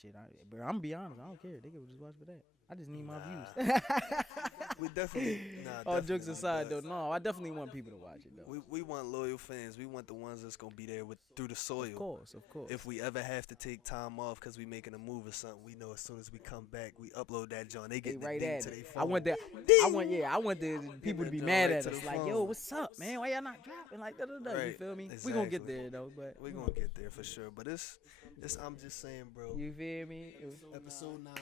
shit, bro, I'm gonna be honest. I don't care. They can just watch for that. I just need my Nah. views. We definitely. Nah, All definitely jokes not, aside, but though, no, I definitely want people to watch it, though. We want loyal fans. We want the ones that's gonna be there through the soil. Of course. If we ever have to take time off because we making a move or something, we know as soon as we come back, we upload that joint. They They get the right ding at to it. their I phone. want that. I want the people to be that mad joint at right us. to the Like, phone. yo, what's up, man? Why y'all not dropping? Like, da. You Right. feel me? We gonna get Exactly. there though, but We gonna get there for sure. But it's I'm just saying, bro. you feel me? Episode 9.